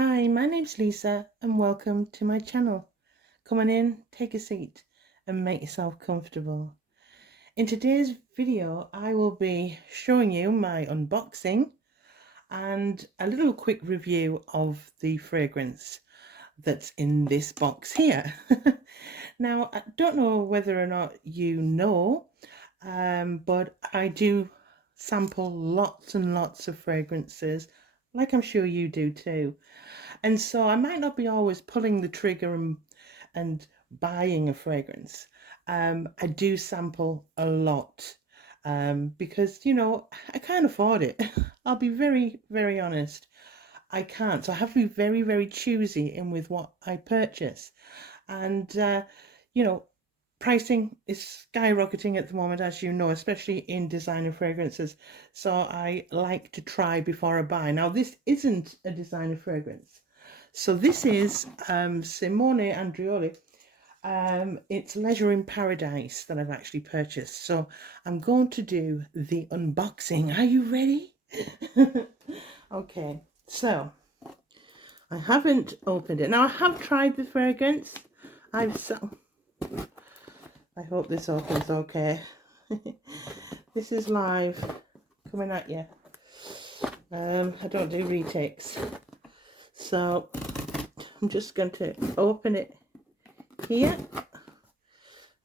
Hi, my name's Lisa and welcome to my channel. Come on in, take a seat and make yourself comfortable. In today's video, I will be showing you my unboxing and a little quick review of the fragrance that's in this box here. Now, I don't know whether or not you know, but I do sample lots and lots of fragrances, like I'm sure you do too. And so I might not be always pulling the trigger and buying a fragrance. I do sample a lot because, I can't afford it. I'll be very, very honest. I can't. So I have to be very, very choosy in with what I purchase. And, you know, pricing is skyrocketing at the moment, as you know, especially in designer fragrances. So I like to try before I buy. Now, this isn't a designer fragrance. So this is Simone Andreoli. It's Leisure in Paradise that I've actually purchased. So I'm going to do the unboxing. Are you ready? Okay, so I haven't opened it. Now I have tried the fragrance. I hope this opens okay. This is live coming at you. I don't do retakes. So I'm just going to open it here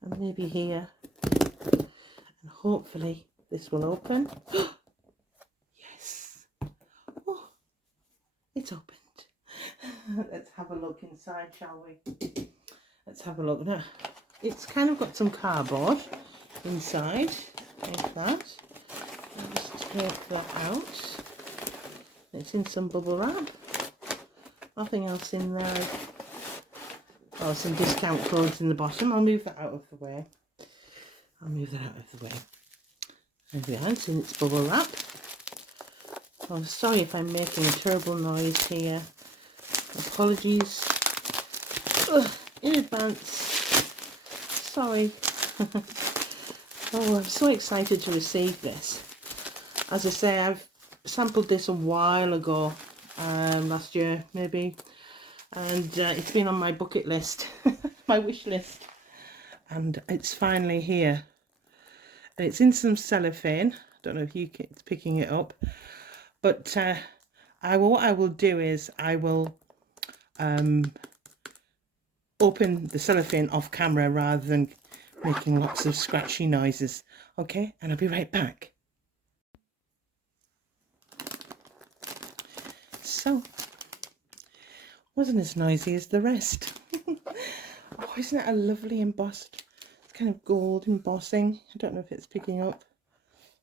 and maybe here, and hopefully this will open. Yes. Oh, it's opened. Let's have a look inside, shall we? Let's have a look now. It's kind of got some cardboard inside, like that. I'll just take that out. It's in some bubble wrap. Nothing else in there. Oh, some discount codes in the bottom. I'll move that out of the way. There we are, it's in its bubble wrap. Oh, sorry if I'm making a terrible noise here. Apologies in advance. Sorry. Oh, I'm so excited to receive this. As I say, I've sampled this a while ago, last year maybe, and it's been on my bucket list, my wish list, and it's finally here. And it's in some cellophane. I don't know if it's picking it up, but what I will do is I will open the cellophane off camera rather than making lots of scratchy noises. Okay, and I'll be right back. So, wasn't as noisy as the rest. Oh, isn't it a lovely embossed, it's kind of gold embossing. I don't know if it's picking up.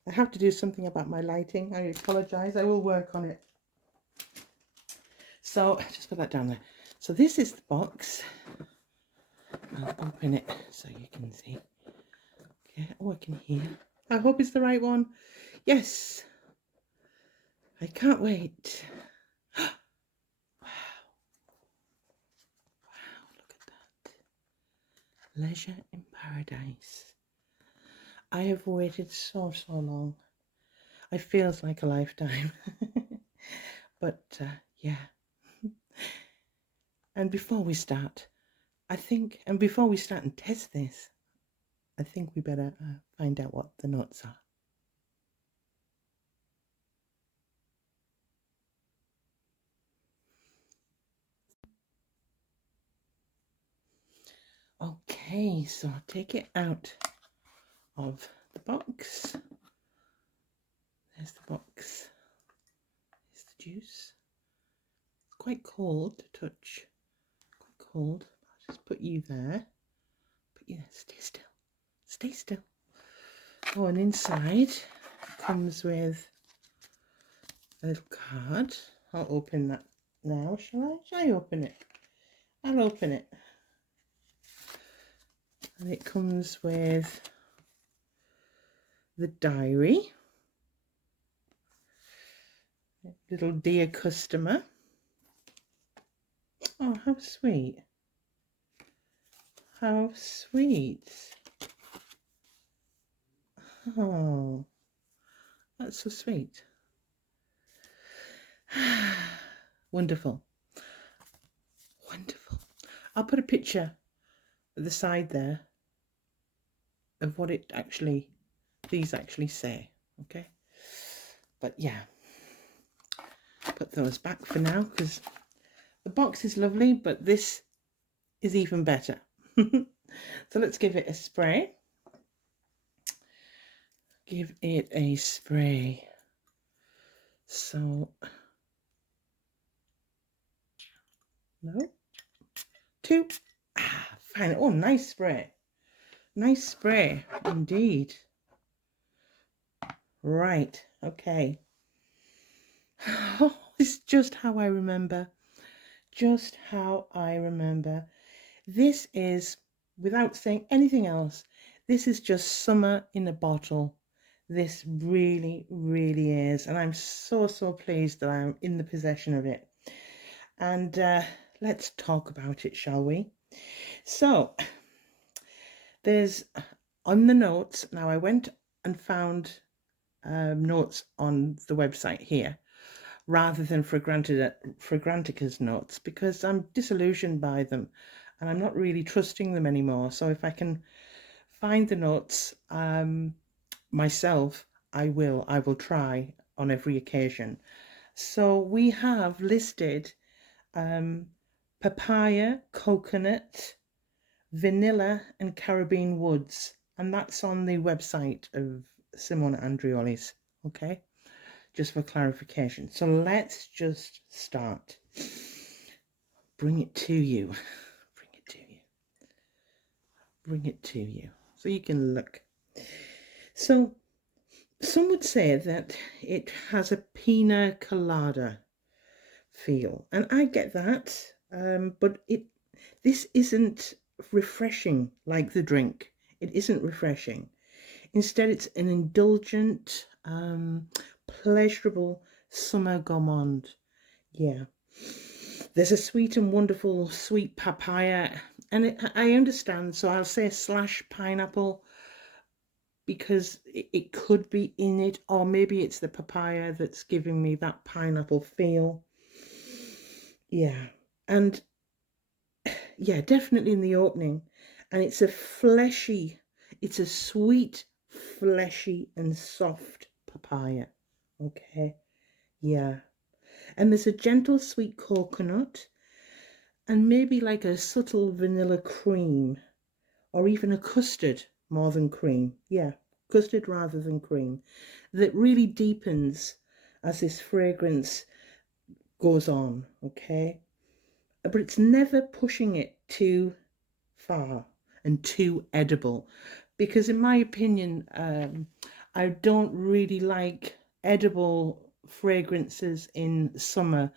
I have to do something about my lighting. I apologise. I will work on it. So just put that down there. So this is the box. I'll open it so you can see. Okay. Oh, I can hear. I hope it's the right one. Yes. I can't wait. Wow. Wow, look at that. Leisure in Paradise. I have waited so long. It feels like a lifetime. But yeah. And before we start, before we start and test this, I think we better find out what the notes are. Okay, so I'll take it out of the box. There's the box. There's the juice. It's quite cold to touch. Quite cold. I'll just put you there. Put you there. Stay still. Stay still. Oh, and inside it comes with a little card. I'll open that now, shall I? Shall I open it? I'll open it. And it comes with the diary. Little dear customer. Oh, how sweet. How sweet. Oh, that's so sweet. Wonderful. I'll put a picture at the side there of what these actually say, okay? But yeah, put those back for now because the box is lovely, but this is even better. So let's give it a spray. Give it a spray. So, no, two. Fine. Oh, nice spray. Nice spray indeed. Right. Okay. Oh, it's just how I remember. Just how I remember. This is, without saying anything else, this is just summer in a bottle. This really, really is. And I'm so, so pleased that I'm in the possession of it. And let's talk about it, shall we? So, there's on the notes, now I went and found notes on the website here, rather than Fragrantica's notes, because I'm disillusioned by them and I'm not really trusting them anymore. So if I can find the notes myself, I will try on every occasion. So we have listed papaya, coconut, vanilla and Caribbean woods, and that's on the website of Simone Andreoli's, okay? Just for clarification. So let's just start. Bring it to you. Bring it to you. Bring it to you. So you can look. So some would say that it has a pina colada feel. And I get that. But this isn't refreshing like the drink. It isn't refreshing. Instead, it's an indulgent, pleasurable summer gourmand. Yeah. There's a sweet and wonderful sweet papaya, and I understand, so I'll say slash pineapple because it could be in it, or maybe it's the papaya that's giving me that pineapple feel. Yeah. And yeah, definitely in the opening. And it's a sweet, fleshy and soft papaya. Okay. Yeah. And there's a gentle sweet coconut and maybe like a subtle vanilla cream or even a custard more than cream. Yeah, custard rather than cream that really deepens as this fragrance goes on, okay? But it's never pushing it too far and too edible because in my opinion, I don't really like edible fragrances in summer.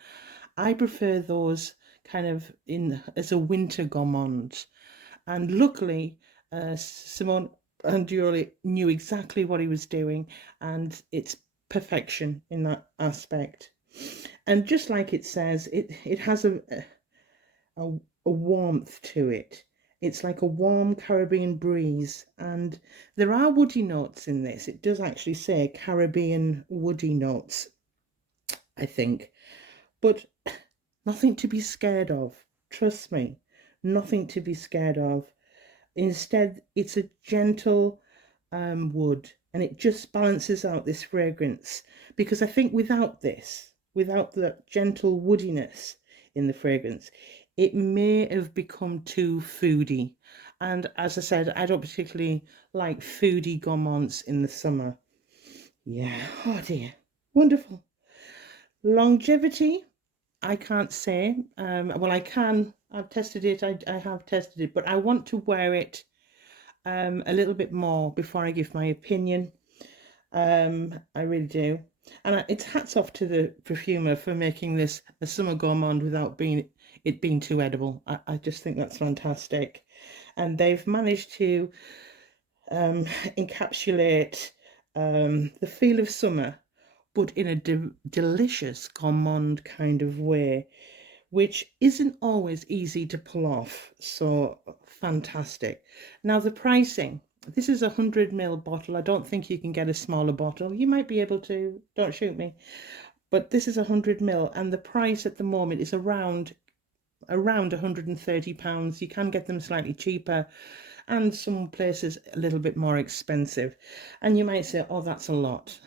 I prefer those kind of in as a winter gourmand. And luckily, Simone Andreoli knew exactly what he was doing, and it's perfection in that aspect. And just like it says, it has a, a warmth to it. It's like a warm Caribbean breeze, and there are woody notes in this. It does actually say Caribbean woody notes, I think, but nothing to be scared of. Trust me, nothing to be scared of. Instead, it's a gentle wood, and it just balances out this fragrance. Because I think without this, without the gentle woodiness in the fragrance, it may have become too foody. And as I said, I don't particularly like foody gourmands in the summer. Yeah, oh dear, wonderful. Longevity, I can't say. Well, I can. I've tested it. I have tested it, but I want to wear it a little bit more before I give my opinion. I really do. And it's hats off to the perfumer for making this a summer gourmand without it being too edible. I just think that's fantastic. And they've managed to encapsulate the feel of summer, but in a delicious gourmand kind of way, which isn't always easy to pull off. So fantastic. Now the pricing. This is a 100 ml bottle. I don't think you can get a smaller bottle. You might be able to, don't shoot me. But this is 100 ml and the price at the moment is around around £130. You can get them slightly cheaper, and some places a little bit more expensive. And you might say, oh, that's a lot.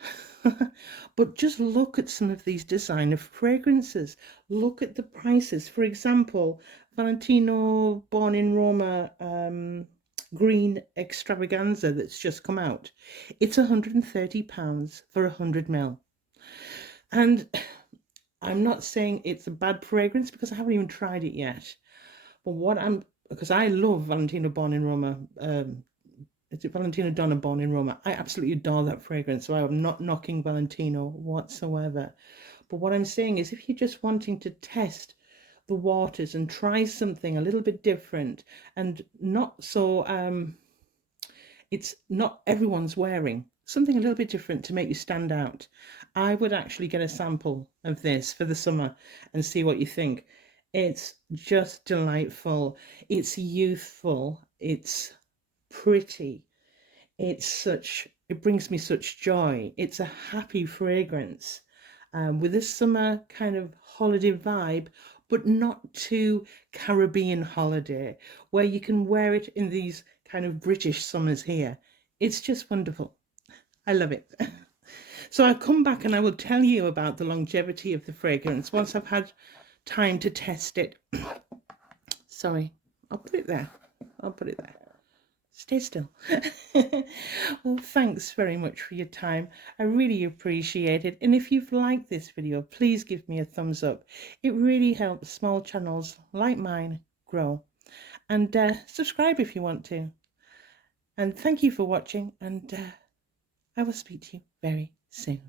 But just look at some of these designer fragrances. Look at the prices. For example, Valentino Born in Roma green extravaganza that's just come out. It's £130 for 100 ml. And I'm not saying it's a bad fragrance because I haven't even tried it yet. But because I love Valentino Born in Roma. Is it Valentino Donna Born in Roma? I absolutely adore that fragrance, so I'm not knocking Valentino whatsoever. But what I'm saying is, if you're just wanting to test the waters and try something a little bit different, and not so it's not everyone's wearing, something a little bit different to make you stand out, I would actually get a sample of this for the summer and see what you think. It's just delightful. It's youthful. It's pretty. It brings me such joy. It's a happy fragrance with a summer kind of holiday vibe, but not too Caribbean holiday, where you can wear it in these kind of British summers here. It's just wonderful. I love it. So I'll come back and I will tell you about the longevity of the fragrance once I've had time to test it. Sorry, I'll put it there. I'll put it there. Stay still. Well, thanks very much for your time. I really appreciate it. And if you've liked this video, please give me a thumbs up. It really helps small channels like mine grow. And subscribe if you want to. And thank you for watching. And I will speak to you very soon.